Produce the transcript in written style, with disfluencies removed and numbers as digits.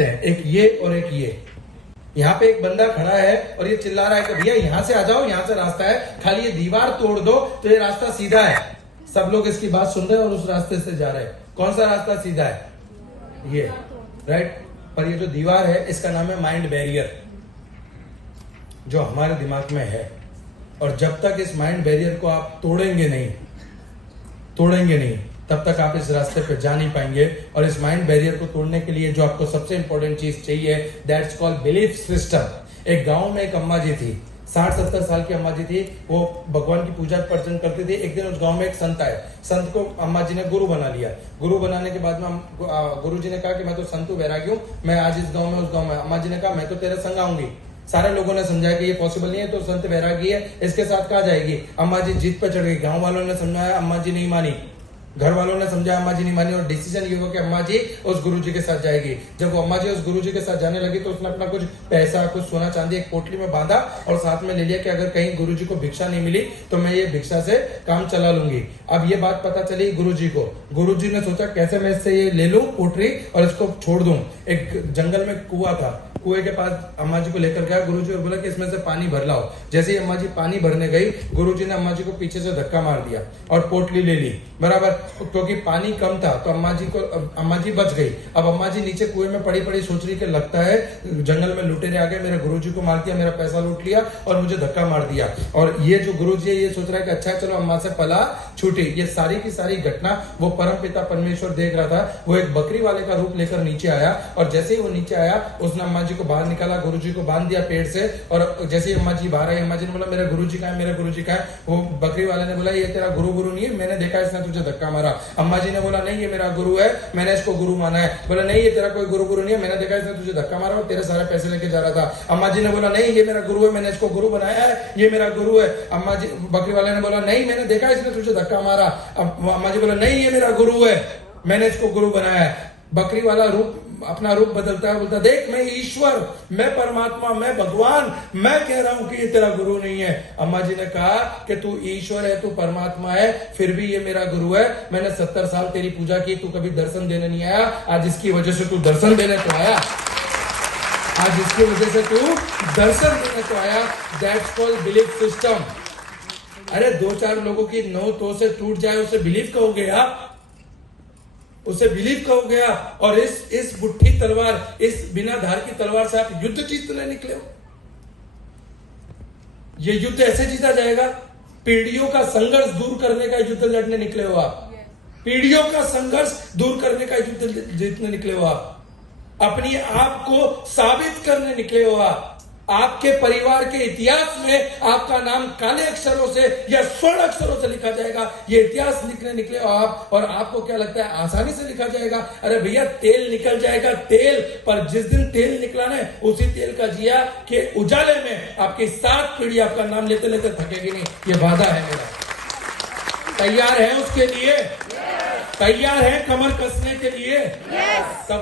रास्ते हैं, एक ये और एक ये। यहाँ पे एक बंदा खड़ा है और ये चिल्ला रहा है कि भैया यहाँ से आ जाओ, यहाँ से रास्ता है, खाली ये दीवार तोड़ दो तो ये रास्ता सीधा है। सब लोग इसकी बात सुन रहे हैं और उस रास्ते से जा रहे हैं। कौन सा रास्ता सीधा है? ये, राइट। पर ये जो दीवार है इसका नाम है माइंड बैरियर, जो हमारे दिमाग में है। और जब तक इस माइंड बैरियर को आप तोड़ेंगे नहीं, तब तक आप इस रास्ते पे जा नहीं पाएंगे। और इस माइंड बैरियर को तोड़ने के लिए जो आपको सबसे इंपॉर्टेंट चीज चाहिए, दैट्स कॉल्ड बिलीफ सिस्टम। एक गांव में एक अम्मा जी थी, 60-70 साल की अम्मा जी थी। वो भगवान की पूजा अर्चन करती थी। एक दिन उस गांव में एक संत आए। संत को अम्मा जी ने गुरु बना लिया। गुरु बनाने के बाद में गुरु जी ने कहा कि मैं तो संत वैरागी हूँ, मैं आज इस गाँव में उस गाँव में। अम्मा जी ने कहा मैं तो तेरे संग आऊंगी। सारे लोगों ने समझाया कि ये पॉसिबल नहीं है, तो संत वैरागी है, इसके साथ कहा जाएगी। अम्मा जी जीत पर चढ़ गई। गांव वालों ने समझाया, अम्मा जी नहीं मानी। घर वालों ने समझा, अम्मा जी नहीं मानी। और डिसीजन ये हुआ कि अम्मा जी उस गुरुजी के साथ जाएगी। जब वो अम्मा जी उस गुरुजी के साथ जाने लगी तो उसने अपना कुछ पैसा, कुछ सोना चांदी एक पोटली में बांधा और साथ में ले लिया कि अगर कहीं गुरुजी को भिक्षा नहीं मिली तो मैं ये भिक्षा से काम चला लूंगी। अब ये बात पता चली गुरुजी को। गुरुजी ने सोचा कैसे मैं इससे ये ले लूं पोटली और इसको छोड़ दूं। एक जंगल में कुआं था, कुएं के पास अम्मा जी को लेकर गया गुरुजी और बोला कि इसमें से पानी भर लाओ। जैसे ही अम्मा जी पानी भरने गई, गुरुजी ने अम्मा जी को पीछे से धक्का मार दिया और पोटली ले ली, बराबर। क्योंकि पानी कम था तो अम्मा जी बच गई। अब अम्मा जी नीचे कुएं में पड़ी पड़ी सोच रही कि लगता है जंगल में लुटेरे आ गए, मेरे गुरुजी को मार दिया, मेरा पैसा लूट लिया और मुझे धक्का मार दिया। और ये जो गुरुजी है ये सोच रहा है कि अच्छा चलो अम्मा से पला छूटी। ये सारी की सारी घटना वो परमपिता परमेश्वर देख रहा था। वो एक बकरी वाले का रूप लेकर नीचे आया और जैसे ही वो नीचे आया उसने अम्मा जी को बाहर निकाला, गुरुजी को बांध दिया पेड़ से। और जैसे ही अम्मा जी बाहर आई, अम्मा जी ने बोला मेरा गुरुजी कहाँ है, मेरा गुरुजी कहाँ है। वो बकरी वाले ने बोला ये तेरा गुरु नहीं है, मैंने देखा इसने तुझे धक्का मारा। अम्मा जी ने बोला नहीं ये मेरा गुरु है, मैंने इसको गुरु माना है। बोला नहीं ये तेरा कोई गुरु नहीं है, मैंने देखा इसने तुझे धक्का मारा और तेरे सारे पैसे लेके जा रहा था। अम्मा जी ने बोला नहीं ये मेरा गुरु है, मैंने इसको गुरु बनाया है, ये मेरा गुरु है। अम्मा जी, बकरी वाले ने बोला नहीं मैंने देखा इसने तुझे धक्का मारा। अम्मा जी बोला नहीं ये मेरा गुरु है, मैंने इसको गुरु बनाया है। बकरी वाला अपना रूप बदलता है, बोलता देख मैं ईश्वर, मैं परमात्मा, मैं भगवान, मैं कह रहा हूं कि ये तेरा गुरु नहीं है। अम्मा जी ने कहा कि तू ईश्वर है, तू परमात्मा है, फिर भी ये मेरा गुरु है। मैंने 70 साल तेरी पूजा की, तू कभी दर्शन देने नहीं आया, आज इसकी वजह से तू दर्शन देने तो आया। आज इसकी वजह से तू दर्शन देने तो आया। That's called belief system. अरे 2-4 लोगों की 9 तो से टूट जाए उसे बिलीव कहोगे आप, उसे बिलीव कहोगे आप। और इस बुढ़ी तलवार, इस बिना धार की तलवार से आप युद्ध जीतने निकले हो। ये युद्ध ऐसे जीता जाएगा? पीढ़ियों का संघर्ष दूर करने का युद्ध लड़ने निकले हो आप। पीढ़ियों का संघर्ष दूर करने का युद्ध जीतने निकले हो आप। अपनी आप को साबित करने निकले हो आप। आपके परिवार के इतिहास में आपका नाम काले अक्षरों से या स्वर्ण अक्षरों से लिखा जाएगा। ये इतिहास लिखने निकले हो आप। और आपको क्या लगता है आसानी से लिखा जाएगा? अरे भैया तेल निकल जाएगा, तेल। पर जिस दिन तेल निकला ना, उसी तेल का जिया के उजाले में आपकी 7 पीढ़ी आपका नाम लेते लेते थकेगी नहीं। ये वादा है मेरा। तैयार है उसके लिए? तैयार है कमर कसने के लिए?